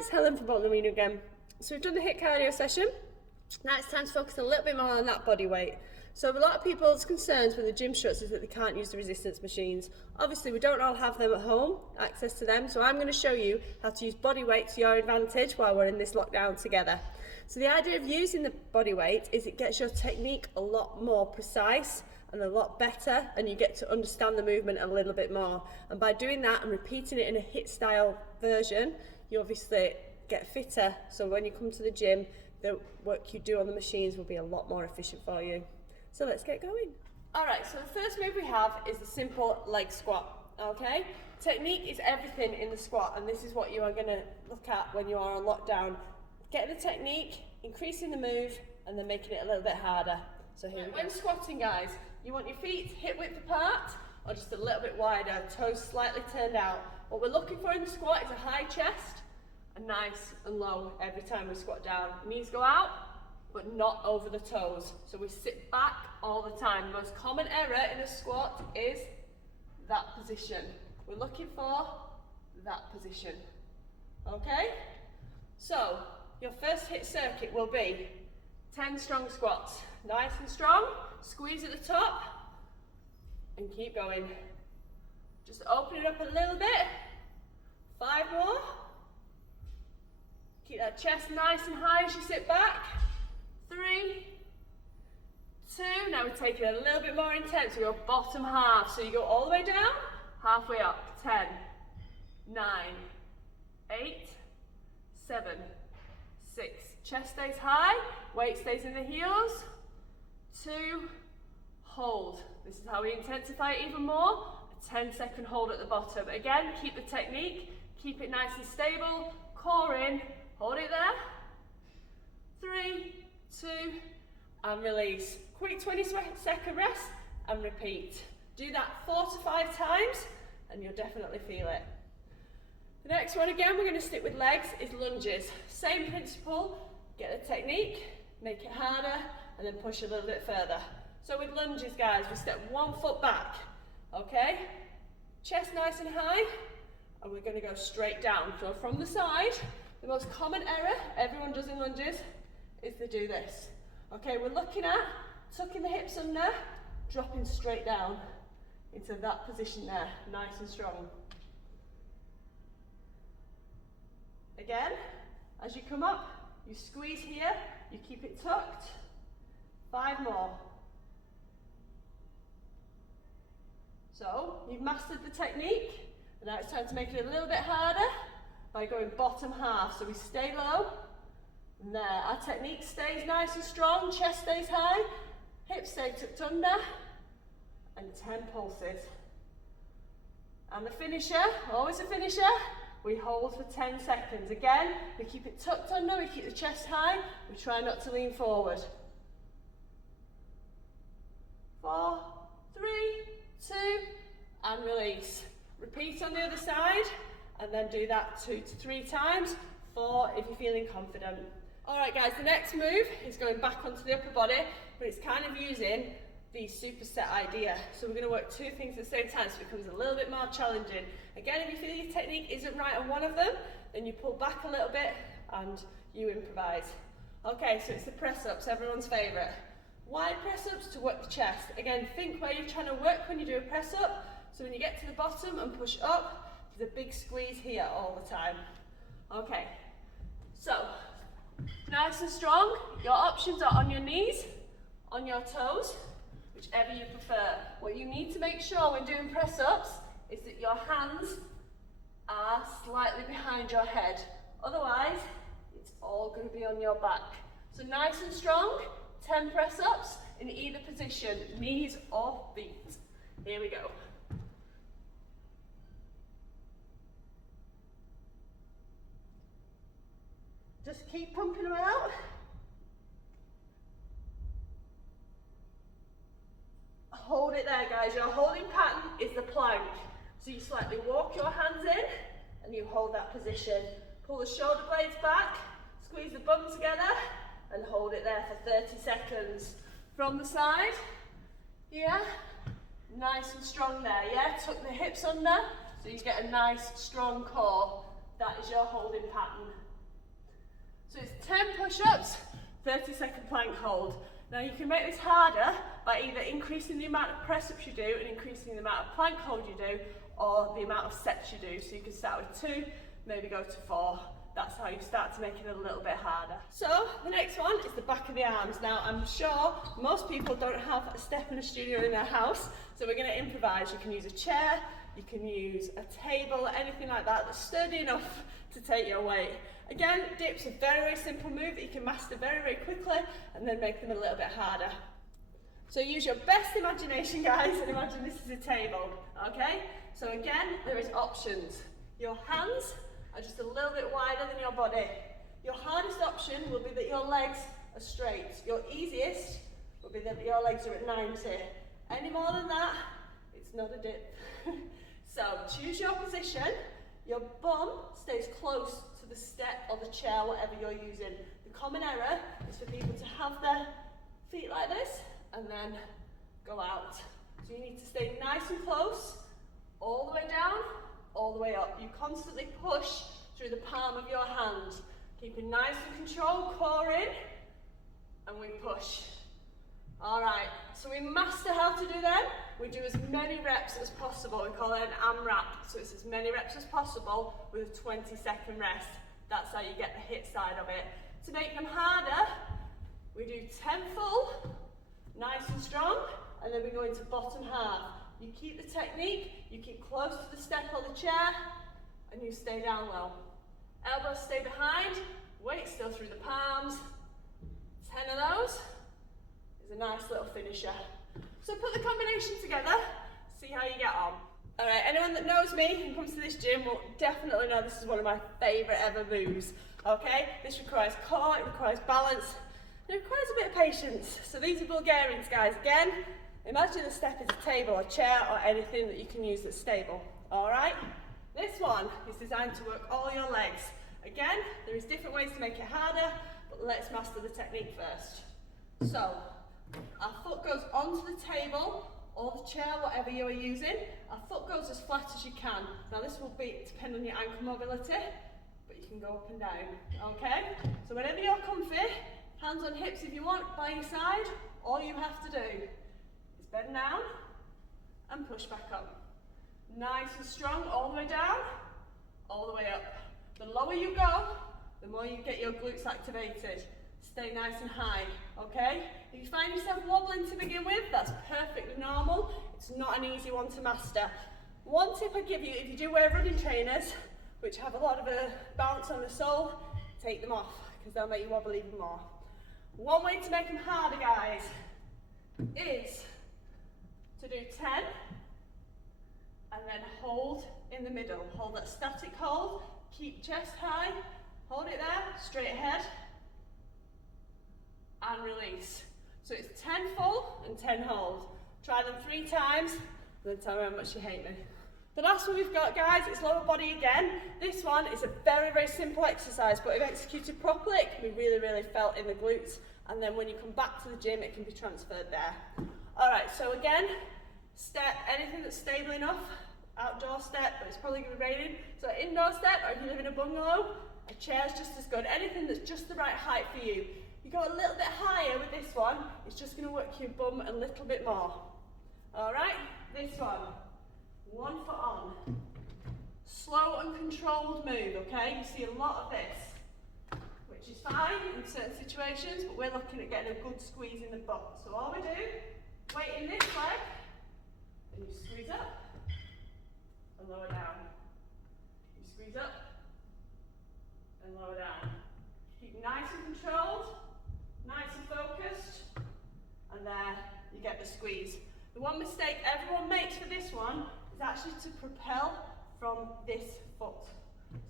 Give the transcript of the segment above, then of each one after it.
it's Helen from Bottom Arena again. So we've done the HIIT cardio session. Now it's time to focus a little bit more on that body weight. So a lot of people's concerns with the gym struts is that they can't use the resistance machines. Obviously we don't all have them at home, access to them, so I'm going to show you how to use body weight to your advantage while we're in this lockdown together. So the idea of using the body weight is it gets your technique a lot more precise and a lot better, and you get to understand the movement a little bit more. And by doing that and repeating it in a HIIT style version, you obviously get fitter, so when you come to the gym, the work you do on the machines will be a lot more efficient for you. So let's get going. Alright, so the first move we have is the simple leg squat, okay? Technique is everything in the squat, and this is what you are going to look at when you are on lockdown. Getting the technique, increasing the move, and then making it a little bit harder. So here we go. When squatting, guys, you want your feet hip width apart, or just a little bit wider, toes slightly turned out. What we're looking for in the squat is a high chest, and nice and low every time we squat down. Knees go out, but not over the toes. So we sit back all the time. The most common error in a squat is that position. We're looking for that position. Okay? So, your first HIIT circuit will be 10 strong squats. Nice and strong. Squeeze at the top. And keep going. Just open it up a little bit. 5 more. Keep that chest nice and high as you sit back. 3, 2, now we're taking it a little bit more intense, we go bottom half, so you go all the way down, halfway up, 10, 9, 8, 7, 6, chest stays high, weight stays in the heels, 2, hold. This is how we intensify it even more, a 10-second hold at the bottom. Again, keep the technique, keep it nice and stable, core in, hold it there, 3, 2, and release. Quick 20-second rest and repeat. Do that 4 to 5 times and you'll definitely feel it. The next one, again, we're going to stick with legs, is lunges. Same principle, get the technique, make it harder, and then push a little bit further. So with lunges, guys, we step 1 foot back, okay? Chest nice and high, and we're going to go straight down. So from the side, the most common error everyone does in lunges is to do this. Okay, we're looking at tucking the hips under, dropping straight down into that position there, nice and strong. Again, as you come up, you squeeze here, you keep it tucked. 5 more. So, you've mastered the technique, and now it's time to make it a little bit harder by going bottom half. So we stay low. And there, our technique stays nice and strong, chest stays high, hips stay tucked under, and 10 pulses. And the finisher, always a finisher, we hold for 10 seconds. Again, we keep it tucked under, we keep the chest high, we try not to lean forward. 4, 3, 2, and release. Repeat on the other side, and then do that 2 to 3 times, 4 if you're feeling confident. Alright guys, the next move is going back onto the upper body, but it's kind of using the superset idea. So we're going to work 2 things at the same time, so it becomes a little bit more challenging. Again, if you feel your technique isn't right on one of them, then you pull back a little bit and you improvise. Okay, so it's the press-ups, everyone's favourite. Wide press-ups to work the chest. Again, think where you're trying to work when you do a press-up. So when you get to the bottom and push up, there's a big squeeze here all the time. Okay, so nice and strong. Your options are on your knees, on your toes, whichever you prefer. What you need to make sure when doing press-ups is that your hands are slightly behind your head. Otherwise, it's all going to be on your back. So nice and strong, 10 press-ups in either position, knees or feet. Here we go. Just keep pumping them out. Hold it there, guys. Your holding pattern is the plank. So you slightly walk your hands in and you hold that position. Pull the shoulder blades back, squeeze the bum together and hold it there for 30 seconds. From the side, yeah, nice and strong there, yeah? Tuck the hips under so you get a nice strong core. That is your holding pattern. So it's 10 push-ups, 30-second plank hold. Now you can make this harder by either increasing the amount of press-ups you do and increasing the amount of plank hold you do, or the amount of sets you do. So you can start with 2, maybe go to 4. That's how you start to make it a little bit harder. So the next one is the back of the arms. Now I'm sure most people don't have a step in a studio in their house, so we're going to improvise. You can use a chair, you can use a table, anything like that that's sturdy enough to take your weight. Again, dips are a very, very simple move that you can master very, very quickly and then make them a little bit harder. So use your best imagination, guys, and imagine this is a table, okay? So again, there is options. Your hands are just a little bit wider than your body. Your hardest option will be that your legs are straight. Your easiest will be that your legs are at 90. Any more than that, it's not a dip. So choose your position. Your bum stays close to the step or the chair, whatever you're using. The common error is for people to have their feet like this and then go out. So you need to stay nice and close, all the way down, all the way up. You constantly push through the palm of your hand, keeping nice and controlled, core in, and we push. All right, so we master how to do them. We do as many reps as possible. We call it an AMRAP, so it's as many reps as possible with a 20-second rest. That's how you get the HIIT side of it. To make them harder, we do 10 full, nice and strong, and then we go into bottom half. You keep the technique, you keep close to the step or the chair, and you stay down low. Elbows stay behind, weight still through the palms. 10 of those is a nice little finisher. So put the combination together, see how you get on. All right, anyone that knows me and comes to this gym will definitely know this is one of my favourite ever moves, okay? This requires core, it requires balance, and it requires a bit of patience. So these are Bulgarians, guys. Again, imagine the step is a table or chair or anything that you can use that's stable, all right? This one is designed to work all your legs. Again, there is different ways to make it harder, but let's master the technique first. So, our foot goes onto the table or the chair, whatever you're using. Our foot goes as flat as you can. Now this will depend on your ankle mobility, but you can go up and down, okay? So whenever you're comfy, hands on hips if you want, by your side, all you have to do is bend down and push back up. Nice and strong, all the way down, all the way up. The lower you go, the more you get your glutes activated. Stay nice and high, okay? If you find yourself wobbling to begin with, that's perfectly normal. It's not an easy one to master. One tip I give you, if you do wear running trainers, which have a lot of bounce on the sole, take them off, because they'll make you wobble even more. One way to make them harder, guys, is to do 10, and then hold in the middle. Hold that static hold, keep chest high, hold it there, straight ahead, and release. So it's 10 full and 10 hold. Try them 3 times, and then tell me how much you hate me. The last one we've got, guys, is lower body again. This one is a very, very simple exercise, but if executed properly, it can be really, really felt in the glutes, and then when you come back to the gym, it can be transferred there. All right, so again, step, anything that's stable enough, outdoor step, but it's probably going to be raining, so indoor step, or if you live in a bungalow, a chair's just as good. Anything that's just the right height for you. You go a little bit higher with this one, it's just going to work your bum a little bit more. All right, this one, 1 foot on. Slow and controlled move, okay? You see a lot of this, which is fine in certain situations, but we're looking at getting a good squeeze in the butt. So all we do, weight in this leg, and you squeeze up and lower down. You squeeze up and lower down. Keep nice and controlled, nice and focused, and there you get the squeeze. The one mistake everyone makes for this one is actually to propel from this foot.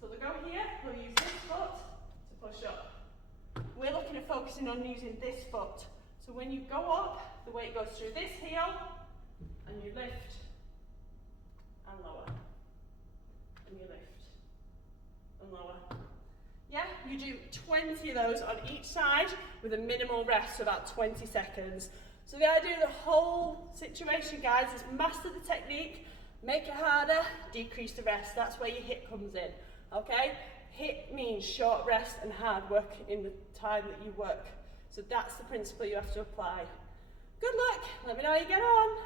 So they go here, we'll use this foot to push up. We're looking at focusing on using this foot. So when you go up, the weight goes through this heel, and you lift and lower, and you lift and lower. Yeah, you do 20 of those on each side with a minimal rest, so about 20 seconds. So the idea of the whole situation, guys, is master the technique, make it harder, decrease the rest. That's where your HIIT comes in, okay? HIIT means short rest and hard work in the time that you work. So that's the principle you have to apply. Good luck, let me know how you get on.